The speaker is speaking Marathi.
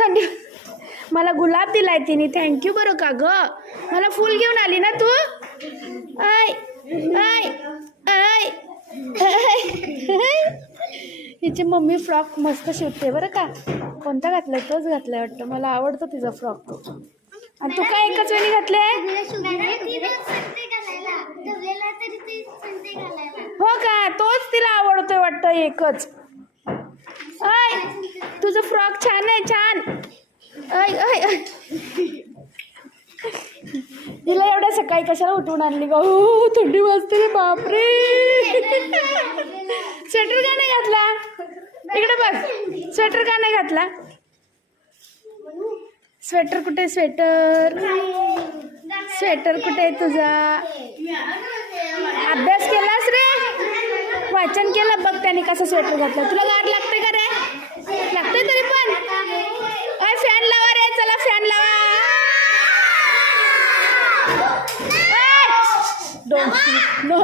थंडी मला गुलाब दिलाय तिने, थँक्यू बरं का ग. मला फुल घेऊन आली ना तू. आय आय आय हिची मम्मी फ्रॉक मस्त शिवते बरं का. कोणता घातलाय? तोच घातलाय वाटतं. मला आवडतो तिचा फ्रॉक तो. आणि तू काय एकच वेळी घातले? हो का, तोच तिला आवडतोय वाटतं एकच. आय तुझं फ्रॉक छान आहे, छान. आय आय आय तिला एवढ्या सकाळी कशाला उठवून आणली ग? थंडी वाजते रे बापरे. स्वेटर का नाही घातला? इकडे बघ, स्वेटर का नाही घातला? स्वेटर कुठे? स्वेटर स्वेटर कुठे आहे तुझा? अभ्यास केलास रे? वाचन केलं बघ त्याने कसं स्वेटर घातलं. तुला गार लागते का रे? लागते तरी पण. काय फॅन लावा रे, चला फॅन लावा. Don't know